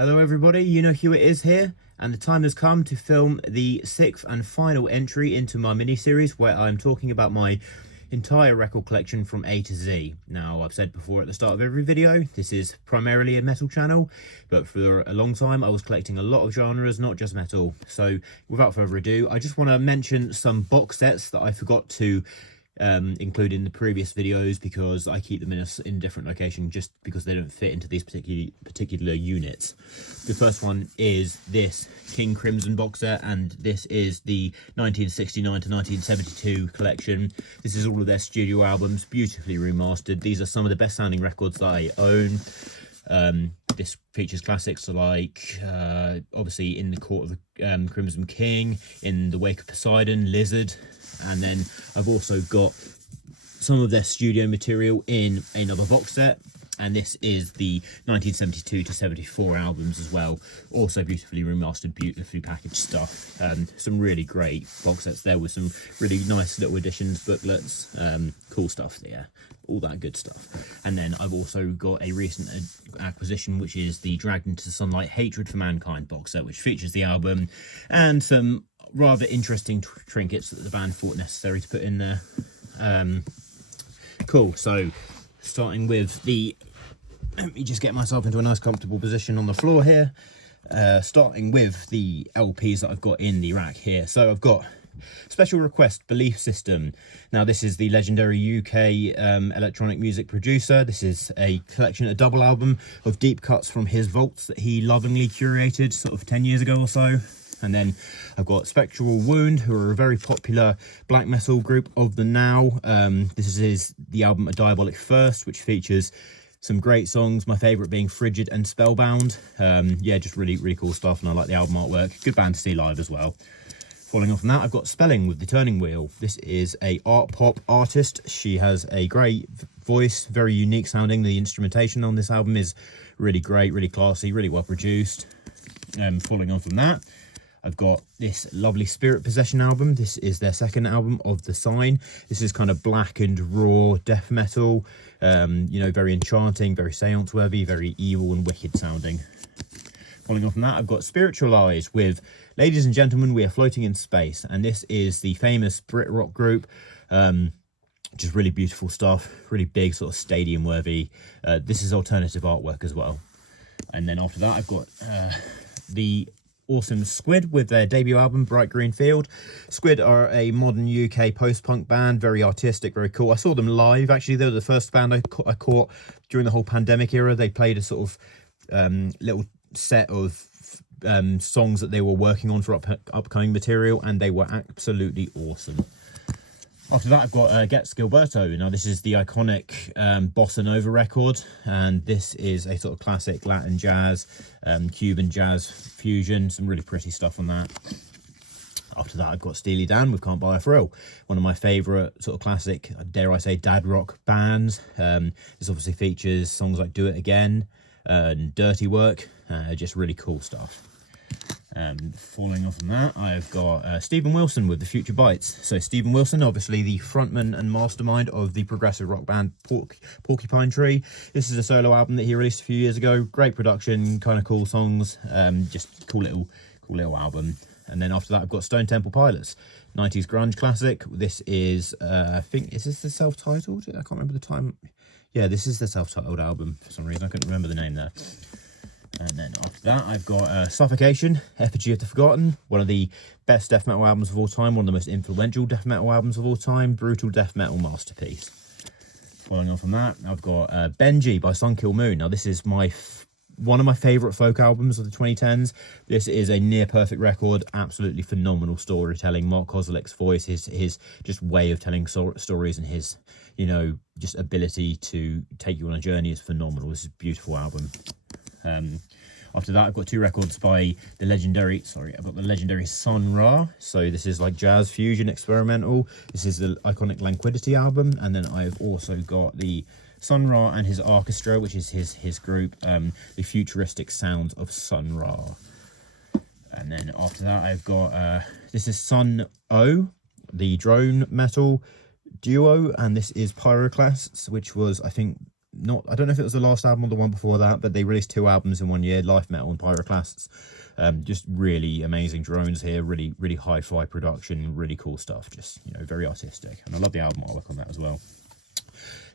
Hello everybody, you know who it is here, and the time has come to film the 6th and final entry into my mini-series where I'm talking about my entire record collection from A to Z. Now, I've said before at the start of every video, this is primarily a metal channel, but for a long time I was collecting a lot of genres, not just metal. So without further ado, I just want to mention some box sets that I forgot to include in the previous videos because I keep them in a different location just because they don't fit into these particular units. The first one is this King Crimson box set, and this is the 1969 to 1972 collection. This is all of their studio albums, beautifully remastered. These are some of the best sounding records that I own. This features classics like obviously In the Court of the Crimson King, In the Wake of Poseidon, Lizard, and then I've also got some of their studio material in another box set, and this is the 1972 to 74 albums as well, also beautifully remastered, beautifully packaged stuff. Some really great box sets there with some really nice little additions, booklets, cool stuff there, all that good stuff. And then I've also got a recent acquisition, which is the Dragged into the Sunlight Hatred for Mankind box set, which features the album and some rather interesting trinkets that the band thought necessary to put in there. Cool, so starting with the, let me just get myself into a nice comfortable position on the floor here. Starting with the LPs that I've got in the rack here. So I've got Special Request Belief System. Now this is the legendary UK electronic music producer. This is a collection, a double album of deep cuts from his vaults that he lovingly curated sort of 10 years ago or so. And then I've got Spectral Wound, who are a very popular black metal group of the now. This is the album A Diabolic First, which features some great songs, my favourite being Frigid and Spellbound. Yeah, just really cool stuff, and I like the album artwork. Good band to see live as well. Following on from that, I've got Spelling with The Turning Wheel. This is a art pop artist. She has a great voice, very unique sounding. The instrumentation on this album is really great, really classy, really well produced. Following on from that, I've got this lovely Spirit Possession album. This is their second album of The Sign. This is kind of black and raw death metal, you know, very enchanting, very seance worthy, very evil and wicked sounding. Following on from that, I've got Spiritualize with Ladies and Gentlemen, We Are Floating in Space. And this is the famous Brit rock group. Just really beautiful stuff, really big, sort of stadium worthy. This is alternative artwork as well. And then after that, I've got the awesome Squid with their debut album Bright Green Field. Squid are a modern UK post-punk band, very artistic, very cool. I saw them live, actually. They were the first band I caught during the whole pandemic era. They played a sort of little set of songs that they were working on for upcoming material, and they were absolutely awesome. After that, I've got Gets Gilberto. Now, this is the iconic Bossa Nova record, and this is a sort of classic Latin jazz, Cuban jazz fusion, some really pretty stuff on that. After that, I've got Steely Dan with Can't Buy a Thrill, one of my favourite sort of classic, dare I say, dad rock bands. This obviously features songs like Do It Again and Dirty Work, just really cool stuff. Following on from that, I've got Stephen Wilson with The Future Bites. So Stephen Wilson, obviously the frontman and mastermind of the progressive rock band Porcupine Tree. This is a solo album that he released a few years ago. Great production, kind of cool songs, just cool little album. And then after that, I've got Stone Temple Pilots, 90s grunge classic. This is, I think, is this the self-titled? I can't remember the time. Yeah, this is the self-titled album for some reason. I couldn't remember the name there. And then after that, I've got Suffocation, Effigy of the Forgotten, one of the best death metal albums of all time, one of the most influential death metal albums of all time, brutal death metal masterpiece. Following on from that, I've got Benji by Sun Kill Moon. Now, this is one of my favourite folk albums of the 2010s. This is a near-perfect record, absolutely phenomenal storytelling. Mark Kozelek's voice, his just way of telling stories, and his, you know, just ability to take you on a journey is phenomenal. This is a beautiful album. After that, I've got two records by the legendary Sun Ra. So this is like jazz fusion experimental. This is the iconic Lanquidity album, and then I've also got the Sun Ra and his orchestra, which is his group, the futuristic sounds of Sun Ra. And then after that, I've got this is Sun O, the drone metal duo, and this is Pyroclasts, which was, I think, I don't know if it was the last album or the one before that, but they released 2 albums in 1 year, Life Metal and Pyroclasts. Just really amazing drones here, really hi-fi production, really cool stuff, just, you know, very artistic. And I love the album artwork on that as well.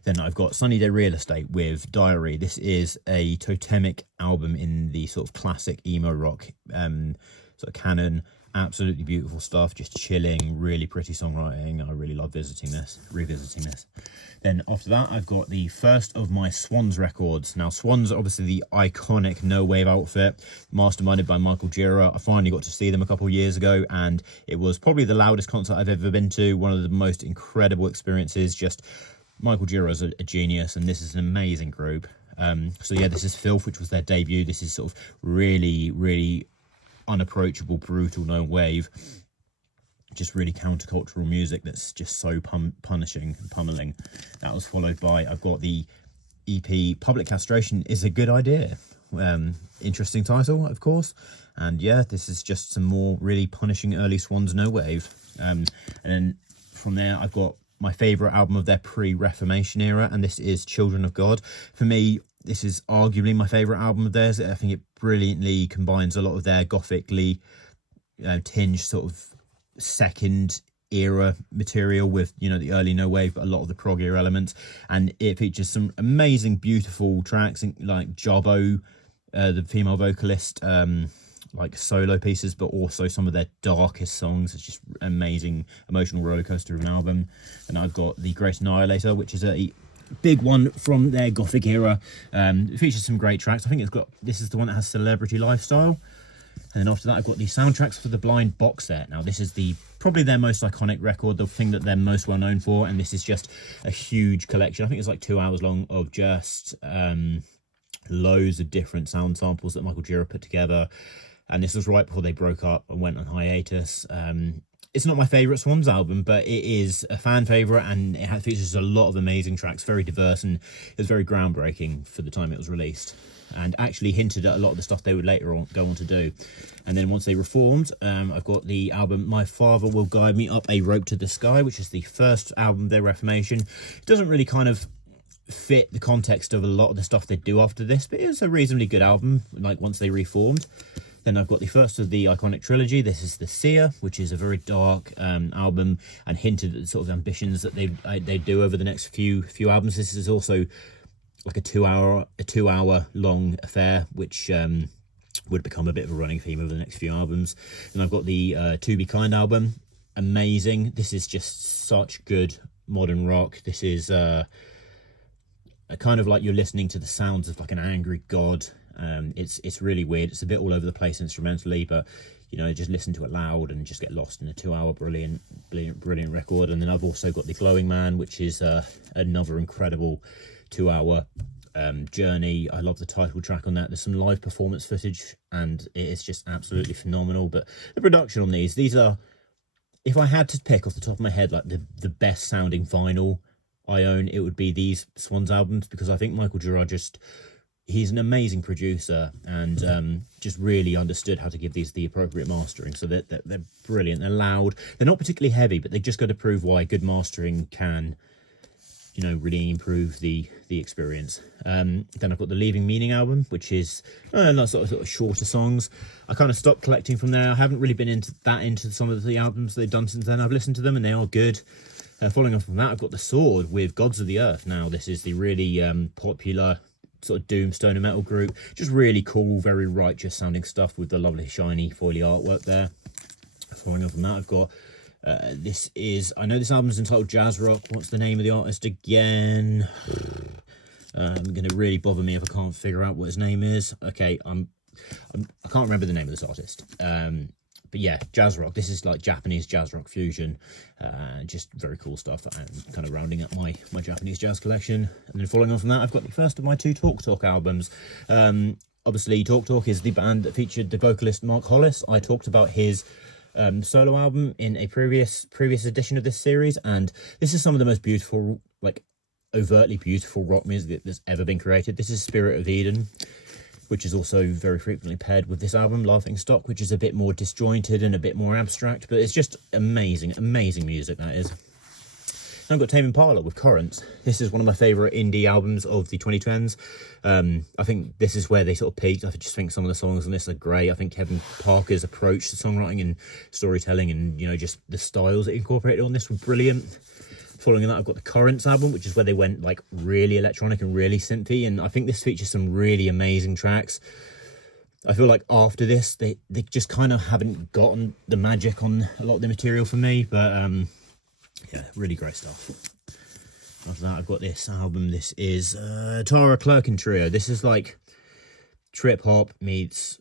Then I've got Sunny Day Real Estate with Diary. This is a totemic album in the sort of classic emo rock sort of canon. Absolutely beautiful stuff, just chilling, really pretty songwriting. I really love revisiting this. Then after that, I've got the first of my Swans records. Now, Swans are obviously the iconic no-wave outfit, masterminded by Michael Gira. I finally got to see them a couple of years ago, and it was probably the loudest concert I've ever been to. One of the most incredible experiences. Just Michael Gira is a genius, and this is an amazing group. So yeah, this is Filth, which was their debut. This is sort of really unapproachable, brutal no wave, just really countercultural music that's just so punishing and pummeling. That was followed by, I've got the EP Public Castration Is a Good Idea. Interesting title, of course. And yeah, this is just some more really punishing early Swans no wave. And then from there, I've got my favourite album of their pre-Reformation era, and this is Children of God. For me, this is arguably my favourite album of theirs. I think it brilliantly combines a lot of their gothically tinged sort of second era material with, you know, the early no wave, but a lot of the proggier elements. And it features some amazing, beautiful tracks like Jobbo, the female vocalist, like solo pieces, but also some of their darkest songs. It's just amazing emotional rollercoaster of an album. And I've got The Great Annihilator, which is a big one from their gothic era. It features some great tracks. I think this is the one that has Celebrity Lifestyle. And then after that, I've got the soundtracks for the Blind box set. Now, this is probably their most iconic record, the thing that they're most well known for. And this is just a huge collection. I think it's like 2 hours long of just loads of different sound samples that Michael Gira put together. And this was right before they broke up and went on hiatus. It's not my favourite Swans album, but it is a fan favourite, and it features a lot of amazing tracks, very diverse, and it was very groundbreaking for the time it was released, and actually hinted at a lot of the stuff they would later on go on to do. And then once they reformed, I've got the album My Father Will Guide Me Up a Rope to the Sky, which is the first album of their Reformation. It doesn't really kind of fit the context of a lot of the stuff they do after this, but it's a reasonably good album, like once they reformed. Then I've got the first of the iconic trilogy. This is The Seer, which is a very dark album, and hinted at the sort of ambitions that they do over the next few albums. This is also like a 2 hour long affair, which would become a bit of a running theme over the next few albums. Then I've got the To Be Kind album. Amazing. This is just such good modern rock. This is a kind of like you're listening to the sounds of like an angry god. It's really weird. It's a bit all over the place instrumentally, but you know, just listen to it loud and just get lost in a 2 hour brilliant record. And then I've also got The Glowing Man, which is another incredible 2 hour journey. I love the title track on that. There's some live performance footage, and it is just absolutely phenomenal. But the production on these are, if I had to pick off the top of my head, like the best sounding vinyl I own, it would be these Swans albums, because I think Michael Gira he's an amazing producer, and just really understood how to give these the appropriate mastering. So they're brilliant. They're loud. They're not particularly heavy, but they just got to prove why good mastering can, you know, really improve the experience. Then I've got the Leaving Meaning album, which is sort of shorter songs. I kind of stopped collecting from there. I haven't really been into some of the albums they've done since then. I've listened to them and they are good. Following on from that, I've got The Sword with Gods of the Earth. Now, this is the really popular sort of doom stoner metal group. Just really cool, very righteous sounding stuff with the lovely shiny foily artwork there. Following on from that, I've got I know this album's entitled Jazz Rock. What's the name of the artist again? Going to really bother me if I can't figure out what his name is. Okay, I can't remember the name of this artist. But yeah, jazz rock. This is like Japanese jazz rock fusion. Just very cool stuff, and kind of rounding up my Japanese jazz collection. And then following on from that, I've got the first of my 2 Talk Talk albums. Obviously, Talk Talk is the band that featured the vocalist Mark Hollis. I talked about his solo album in a previous edition of this series, and this is some of the most beautiful, like overtly beautiful rock music that's ever been created. This is Spirit of Eden, which is also very frequently paired with this album, Laughing Stock, which is a bit more disjointed and a bit more abstract, but it's just amazing music, that is. I've got Tame Impala with Currents. This is one of my favourite indie albums of the 2010s. I think this is where they sort of peaked. I just think some of the songs on this are great. I think Kevin Parker's approach to songwriting and storytelling and, you know, just the styles that he incorporated on this were brilliant. Following that, I've got the Currents album, which is where they went like really electronic and really synthy, and I think this features some really amazing tracks. I feel like after this, they just kind of haven't gotten the magic on a lot of the material for me, but yeah, really great stuff. After that, I've got this album. This is Tara Clerkin Trio. This is like trip hop meets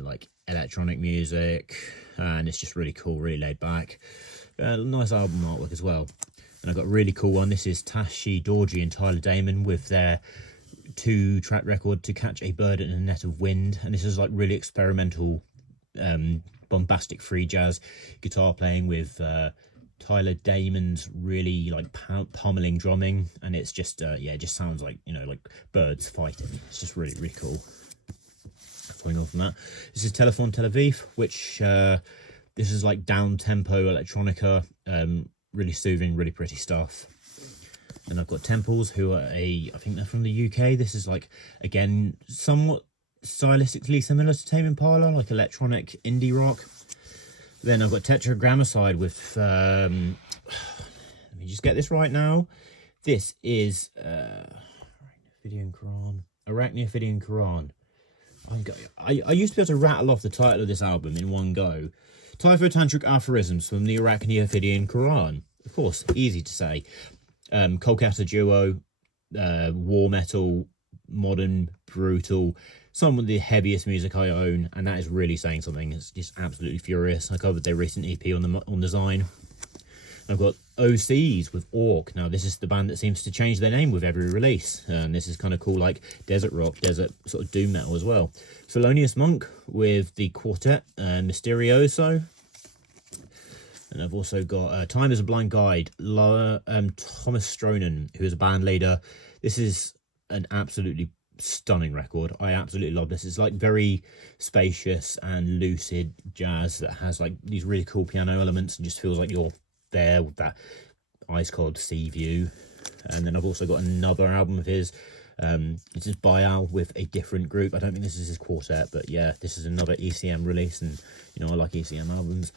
like electronic music, and it's just really cool, really laid back. Nice album artwork as well. And I've got a really cool one. This is Tashi Dorji and Tyler Damon with their 2-track record, To Catch a Bird in a Net of Wind. And this is like really experimental, bombastic free jazz guitar playing with Tyler Damon's really like pummeling drumming. And it's just, yeah, it just sounds like, you know, like birds fighting. It's just really, really cool. Following on from that, this is Telephone Tel Aviv, which this is like down-tempo electronica, really soothing, really pretty stuff. And I've got Temples, who are I think they're from the UK. This is like, again, somewhat stylistically similar to Tame Impala, like electronic indie rock. Then I've got Tetragrammaticide with, let me just get this right now. This is Arachnophidian Quran. I used to be able to rattle off the title of this album in one go. Typhotantric aphorisms from the Arachnophidian Quran. Of course, easy to say. Kolkata duo, war metal, modern, brutal, some of the heaviest music I own, and that is really saying something. It's just absolutely furious. I covered their recent EP on the Zine. I've got OCs with Orc. Now, this is the band that seems to change their name with every release, and this is kind of cool, like desert rock, desert sort of doom metal as well. Thelonious Monk with the quartet, Mysterioso. And I've also got Time is a Blind Guide, Thomas Stronan, who is a band leader. This is an absolutely stunning record. I absolutely love this. It's like very spacious and lucid jazz that has like these really cool piano elements and just feels like you're there with that ice cold sea view. And then I've also got another album of his. This is Bayal with a different group. I don't think this is his quartet, but yeah, this is another ECM release, and you know, I like ECM albums.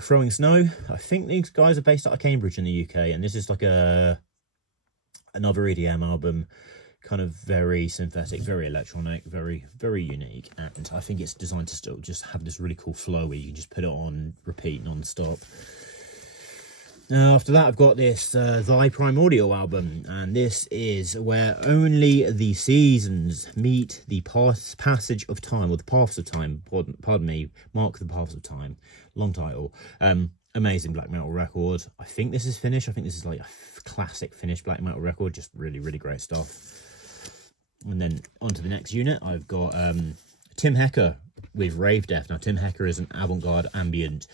Throwing Snow, I think these guys are based out of Cambridge in the UK, and this is like another EDM album, kind of very synthetic, very electronic, very, very unique, and I think it's designed to still just have this really cool flow where you can just put it on repeat non-stop. After that, I've got this Thy Primordial album, and this is where only the seasons meet the passage of time, or the paths of time, pardon me, mark the paths of time. Long title. Amazing black metal record. I think this is Finnish. I think this is like a classic Finnish black metal record. Just really, really great stuff. And then on to the next unit, I've got Tim Hecker with Rave Death. Now, Tim Hecker is an avant-garde ambient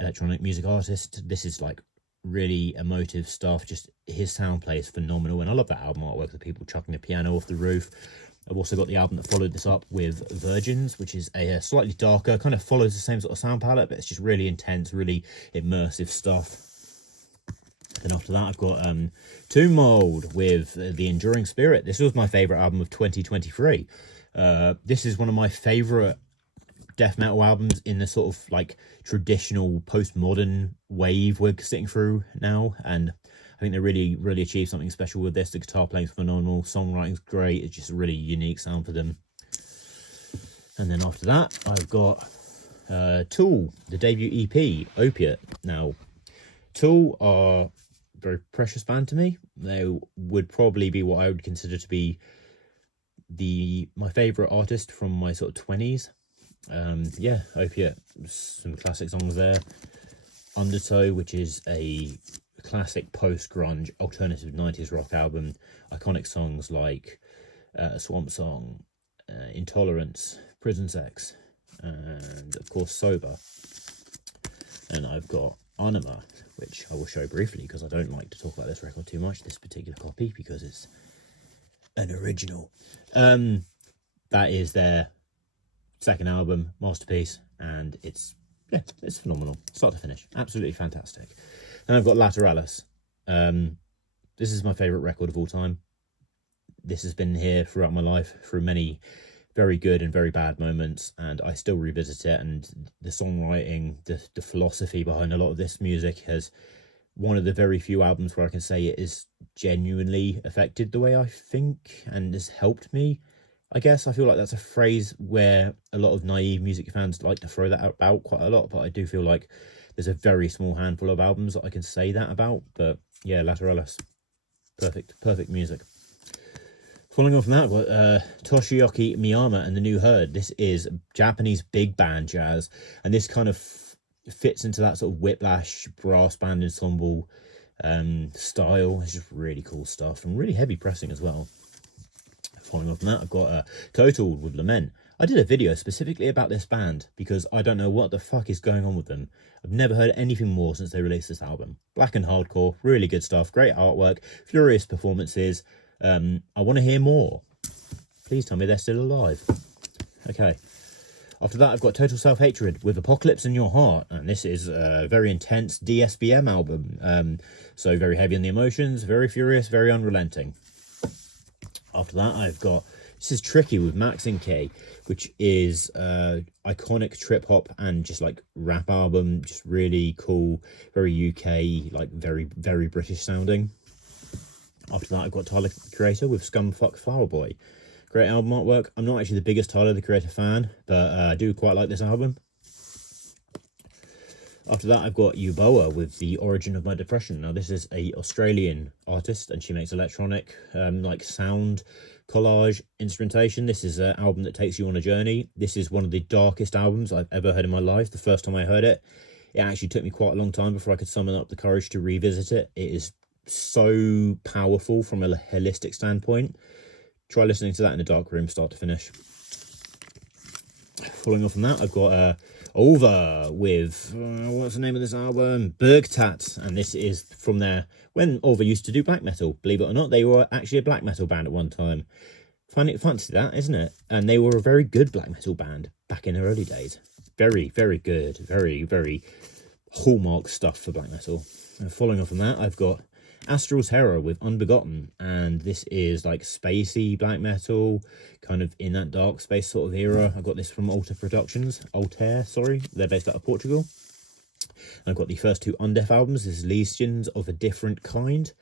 electronic music artist. This is like really emotive stuff. Just his sound play is phenomenal, and I love that album artwork with people chucking the piano off the roof. I've also got the album that followed this up with Virgins, which is a slightly darker, kind of follows the same sort of sound palette, but it's just really intense, really immersive stuff. Then after that, I've got Tomb Mold with The Enduring Spirit. This was my favourite album of 2023. This is one of my favourite death metal albums in the sort of like traditional postmodern wave we're sitting through now, and I think they really, really achieved something special with this. The guitar playing's phenomenal, songwriting's great. It's just a really unique sound for them. And then after that, I've got Tool, the debut EP, Opiate. Now, Tool are a very precious band to me. They would probably be what I would consider to be my favourite artist from my sort of 20s. Yeah, Opiate, some classic songs there. Undertow, which is a classic post-grunge alternative 90s rock album. Iconic songs like Swamp Song, Intolerance, Prison Sex, and of course Sober. And I've got Anima, which I will show briefly because I don't like to talk about this record too much, this particular copy, because it's an original. That is their second album, masterpiece, and it's phenomenal, start to finish, absolutely fantastic. And I've got Lateralis, This is my favorite record of all time. This has been here throughout my life through many very good and very bad moments, and I still revisit it. And the songwriting, the philosophy behind a lot of this music has one of the very few albums where I can say it is genuinely affected the way I think and has helped me. I guess I feel like that's a phrase where a lot of naive music fans like to throw that about quite a lot, but I do feel like there's a very small handful of albums that I can say that about. But yeah, Lateralis, perfect music. Following on from that, I've got Toshiyuki Miyama and the New Herd. This is Japanese big band jazz, and this kind of fits into that sort of whiplash brass band ensemble style. It's just really cool stuff and really heavy pressing as well. Following on from that, I've got Total with Lament. I did a video specifically about this band because I don't know what the fuck is going on with them. I've never heard anything more since they released this album. Black and hardcore, really good stuff, great artwork, furious performances. I want to hear more. Please tell me they're still alive. Okay. After that, I've got Total Self-Hatred with Apocalypse in Your Heart. And this is a very intense DSBM album. So very heavy on the emotions, very furious, very unrelenting. After that, I've got, this is Tricky with Max and K, which is iconic trip hop and just like rap album. Just really cool, very UK, like very, very British sounding. After that, I've got Tyler, the Creator, with Scumfuck Flower Boy. Great album artwork. I'm not actually the biggest Tyler, the Creator fan, but I do quite like this album. After that, I've got Uboa with The Origin of My Depression. Now, this is a Australian artist, and she makes electronic, like sound collage instrumentation. This is an album that takes you on a journey. This is one of the darkest albums I've ever heard in my life. The first time I heard it, it actually took me quite a long time before I could summon up the courage to revisit it. It is so powerful from a holistic standpoint. Try listening to that in a dark room, start to finish. Following on from that, I've got Over with, what's the name of this album? Bergtat, and this is from there when Over used to do black metal. Believe it or not, they were actually a black metal band at one time. Fancy that, isn't it? And they were a very good black metal band back in their early days. Very, very good. Very, very hallmark stuff for black metal. And following on from that, I've got Astral Terror with Unbegotten, and this is like spacey black metal, kind of in that dark space sort of era. I got this from Altair, sorry. They're based out of Portugal. And I've got the first two Undeath albums. This is Legions of a Different Kind,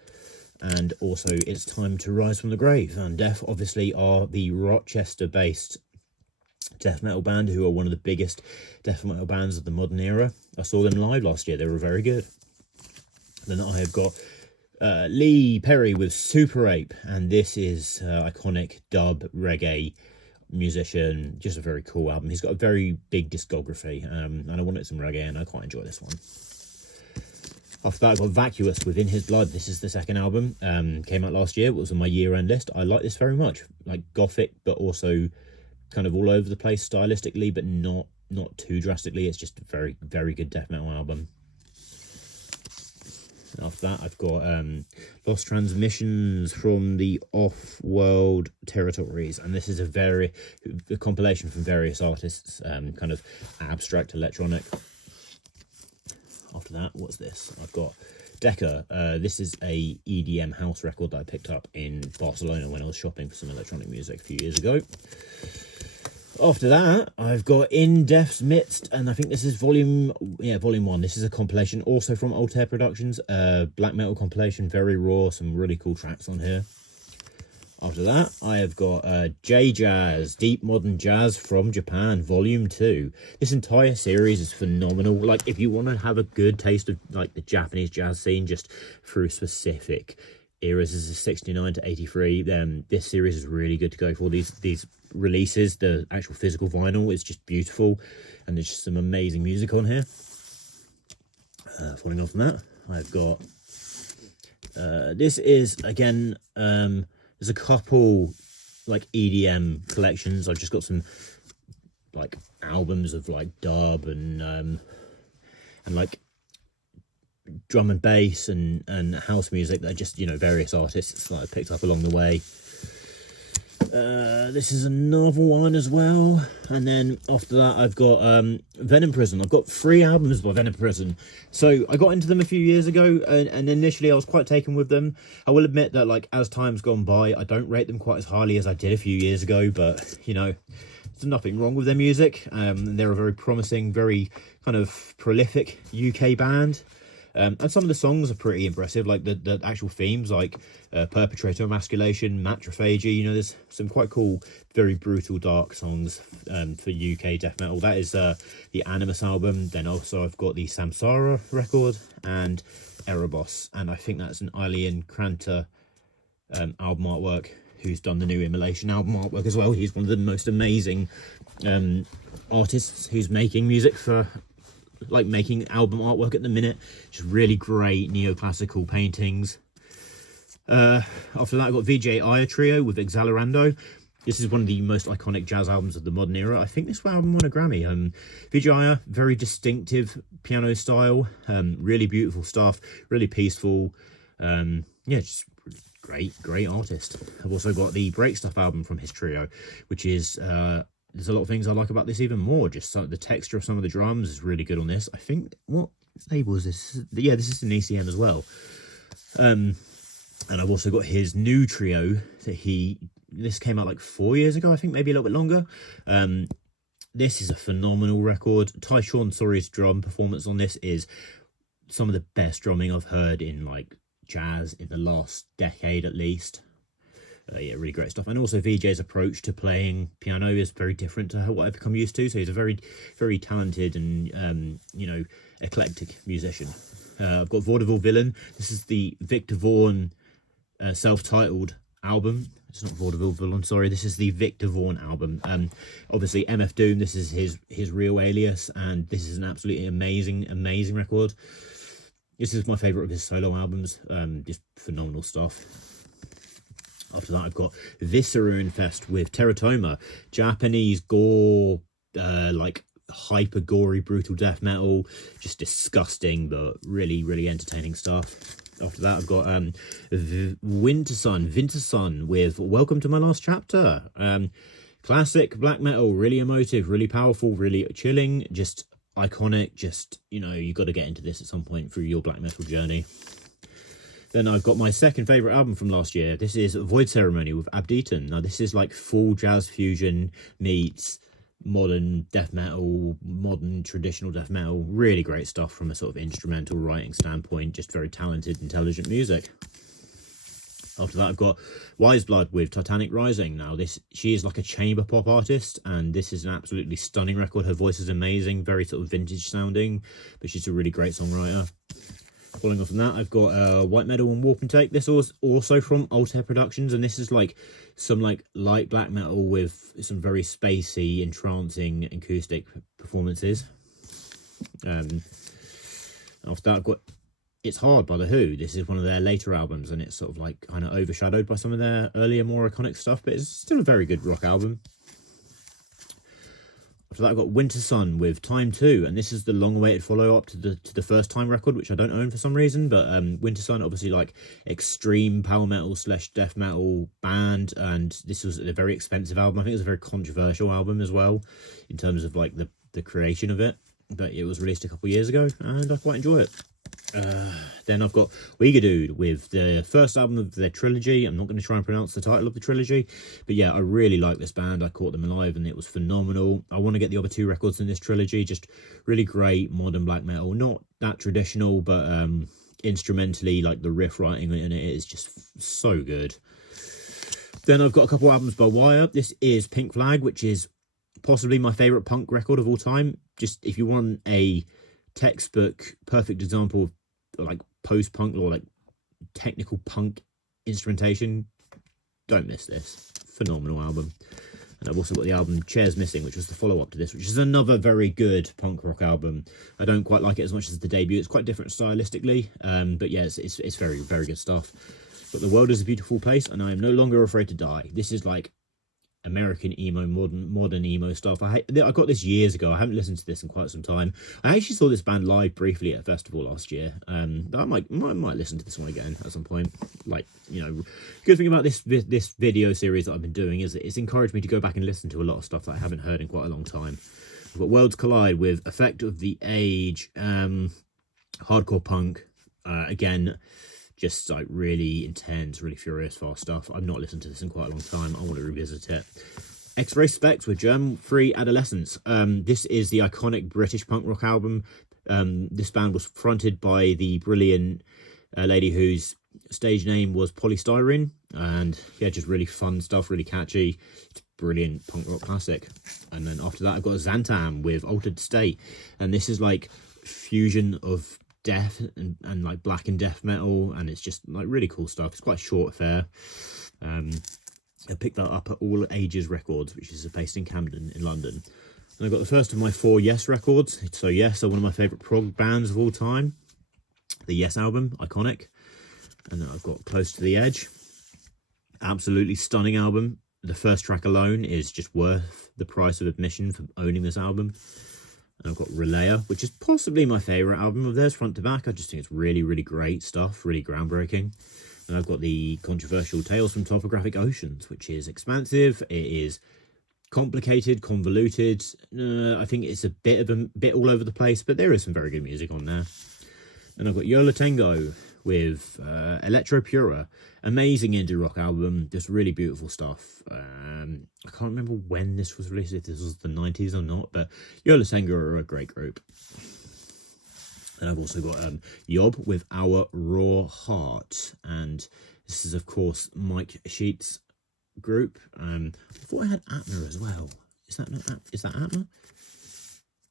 and also It's Time to Rise from the Grave. Undeath obviously are the Rochester-based death metal band who are one of the biggest death metal bands of the modern era. I saw them live last year. They were very good. Then I have got Lee Perry with Super Ape, and this is iconic dub reggae musician. Just a very cool album. He's got a very big discography, and I wanted some reggae, and I quite enjoy this one. After that, I got Vacuous with In His Blood. This is the second album. Came out last year. It was on my year-end list. I like this very much. Like gothic, but also kind of all over the place stylistically, but not too drastically. It's just a very, very good death metal album. After that, I've got Lost Transmissions from the Off-World Territories, and this is a compilation from various artists, kind of abstract electronic. After that, what's this? I've got Decca. This is a EDM house record that I picked up in Barcelona when I was shopping for some electronic music a few years ago. After that, I've got In Death's Midst, and I think this is volume 1. This is a compilation also from Altair Productions, black metal compilation, very raw, some really cool tracks on here. After that, I have got J-Jazz, Deep Modern Jazz from Japan, volume 2. This entire series is phenomenal. Like, if you want to have a good taste of like the Japanese jazz scene just through specific eras, this is 69 to 83, then this series is really good to go for. These releases, the actual physical vinyl is just beautiful, and there's just some amazing music on here. Following on from that, I've got this is again there's a couple like EDM collections. I've just got some like albums of like dub and like drum and bass and house music that are just, you know, various artists that I picked up along the way. This is another one as well. And then after that, I've got Venom Prison. I've got 3 albums by Venom Prison. So I got into them a few years ago, and initially I was quite taken with them. I will admit that, like, as time's gone by, I don't rate them quite as highly as I did a few years ago. But, you know, there's nothing wrong with their music. They're a very promising, very kind of prolific UK band. And some of the songs are pretty impressive, like the actual themes, like perpetrator emasculation, matrophagy. You know, there's some quite cool, very brutal, dark songs for UK death metal. That is the Animus album. Then also I've got the Samsara record and Erebos, and I think that's an Alien Kranta album artwork, who's done the new Immolation album artwork as well. He's one of the most amazing artists who's making music for, like, making album artwork at the minute. Just really great neoclassical paintings. After that, I got VJ Aya Trio with Exalarando. This is one of the most iconic jazz albums of the modern era. I think this album won a Grammy. VJ Aya, very distinctive piano style, really beautiful stuff, really peaceful. Yeah, just great artist. I've also got the Break Stuff album from his trio, which is there's a lot of things I like about this even more. Just the texture of some of the drums is really good on this. I think, what label is this? Yeah, this is an ECM as well. And I've also got his new trio that this came out like 4 years ago, I think, maybe a little bit longer. This is a phenomenal record. Tyshawn Sorry's drum performance on this is some of the best drumming I've heard in, like, jazz in the last decade at least. Yeah, really great stuff. And also VJ's approach to playing piano is very different to what I've become used to. So he's a very, very talented and, you know, eclectic musician. I've got Vaudeville Villain. This is the Victor Vaughan self-titled album. It's not Vaudeville Villain, sorry. This is the Victor Vaughan album. Obviously, MF Doom, this is his real alias. And this is an absolutely amazing record. This is my favourite of his solo albums. Just phenomenal stuff. After that, I've got Viscera Infest with Teratoma. Japanese gore, like hyper gory, brutal death metal. Just disgusting, but really, really entertaining stuff. After that, I've got Winter Sun with Welcome to My Last Chapter. Classic black metal, really emotive, really powerful, really chilling, just iconic. Just, you know, you got to get into this at some point through your black metal journey. Then I've got my second favourite album from last year. This is Void Ceremony with Abdeton. Now, this is like full jazz fusion meets modern death metal, modern traditional death metal. Really great stuff from a sort of instrumental writing standpoint. Just very talented, intelligent music. After that, I've got Wise Blood with Titanic Rising. Now, she is like a chamber pop artist, and this is an absolutely stunning record. Her voice is amazing, very sort of vintage sounding, but she's a really great songwriter. Following on from that, I've got White Metal and Warp and Take. This was also from Altair Productions, and this is like some like light black metal with some very spacey, entrancing acoustic performances. After that, I've got It's Hard by The Who. This is one of their later albums, and it's sort of like kind of overshadowed by some of their earlier, more iconic stuff, but it's still a very good rock album. After that, I've got Winter Sun with Time 2, and this is the long-awaited follow-up to the first Time record, which I don't own for some reason, but Winter Sun, obviously, like, extreme power metal / death metal band, and this was a very expensive album. I think it was a very controversial album as well, in terms of, like, the creation of it, but it was released a couple of years ago, and I quite enjoy it. Then I've got Weegadood with the first album of their trilogy. I'm not going to try and pronounce the title of the trilogy, but yeah, I really like this band. I caught them live and it was phenomenal. I want to get the other 2 records in this trilogy. Just really great modern black metal, not that traditional, but instrumentally, like the riff writing in it is just so good. Then I've got a couple albums by Wire. This is Pink Flag, which is possibly my favorite punk record of all time. Just if you want a textbook perfect example of like post-punk or like technical punk instrumentation, don't miss this. Phenomenal album. And I've also got the album Chairs Missing, which was the follow-up to this, which is another very good punk rock album. I don't quite like it as much as the debut. It's quite different stylistically, but yeah, it's very, very good stuff. But The World is a Beautiful Place, and I Am No Longer Afraid to Die. This is like American emo, modern emo stuff. I got this years ago. I haven't listened to this in quite some time. I actually saw this band live briefly at a festival last year. I might listen to this one again at some point. Like, you know, good thing about this video series that I've been doing is that it's encouraged me to go back and listen to a lot of stuff that I haven't heard in quite a long time. We've got Worlds Collide with Effect of the Age, hardcore punk, again, just like really intense, really furious, fast stuff. I've not listened to this in quite a long time. I want to revisit it. X-Ray Specs with Germ Free Adolescence. This is the iconic British punk rock album. This band was fronted by the brilliant lady whose stage name was Polystyrene, and yeah, just really fun stuff, really catchy. It's brilliant punk rock classic. And then after that, I've got Xantam with Altered State, and this is like fusion of death and like black and death metal, and it's just like really cool stuff. It's quite a short affair. I picked that up at All Ages Records, which is based in Camden in London. And I got the first of my 4 Yes records. So Yes are one of my favourite prog bands of all time. The Yes album, iconic. And then I've got Close to the Edge. Absolutely stunning album. The first track alone is just worth the price of admission for owning this album. And I've got Relayer, which is possibly my favourite album of theirs front to back. I just think it's really, really great stuff, really groundbreaking. And I've got the controversial Tales from Topographic Oceans, which is expansive. It is complicated, convoluted. I think it's a bit all over the place, but there is some very good music on there. And I've got Yola Tango with Electro Pura. Amazing indie rock album, just really beautiful stuff. I can't remember when this was released, if this was the 90s or not, but Yola Tango are a great group. And I've also got Yob with Our Raw Heart, and this is of course Mike Sheets' group. I thought I had Atma as well. Is that Atma?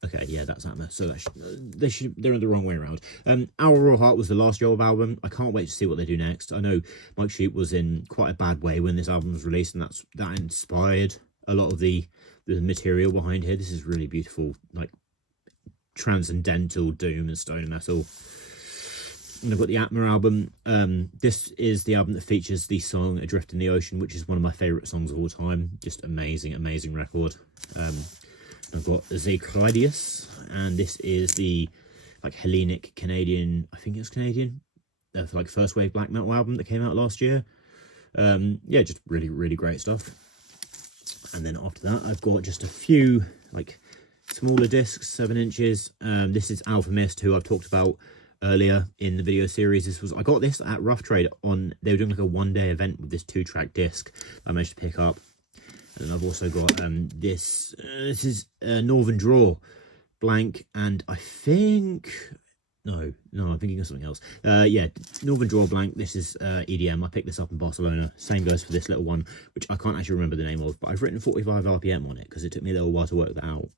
Okay, yeah, that's Atma. So they're in the wrong way around. Our Raw Heart was the last Yob album. I can't wait to see what they do next. I know Mike Sheet was in quite a bad way when this album was released, and that inspired a lot of the material behind here. This is really beautiful, like transcendental doom and stoner metal. And I've got the Atma album. This is the album that features the song Adrift in the Ocean, which is one of my favourite songs of all time. Just amazing, amazing record. I've got Zacradius, and this is the like Hellenic Canadian, I think it's Canadian, like first wave black metal album that came out last year. Yeah, just really, really great stuff. And then after that, I've got just a few like smaller discs, 7 inches. This is Alpha Mist, who I've talked about earlier in the video series. I got this at Rough Trade on, they were doing like a 1-day event with this 2-track disc I managed to pick up. And I've also got this is Northern Draw blank, and I think no, I'm thinking of something else. Yeah, Northern Draw blank. This is EDM. I picked this up in Barcelona. Same goes for this little one, which I can't actually remember the name of, but I've written 45 RPM on it because it took me a little while to work that out.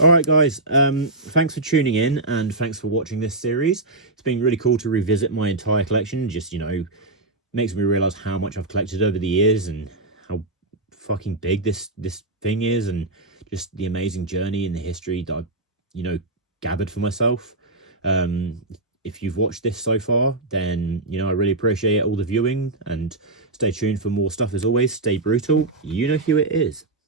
All right, guys, thanks for tuning in, and thanks for watching this series. It's been really cool to revisit my entire collection. Just, you know, makes me realize how much I've collected over the years and how fucking big this thing is, and just the amazing journey and the history that I've, you know, gathered for myself. If you've watched this so far, then, you know, I really appreciate all the viewing, and stay tuned for more stuff. As always, stay brutal. You know who it is.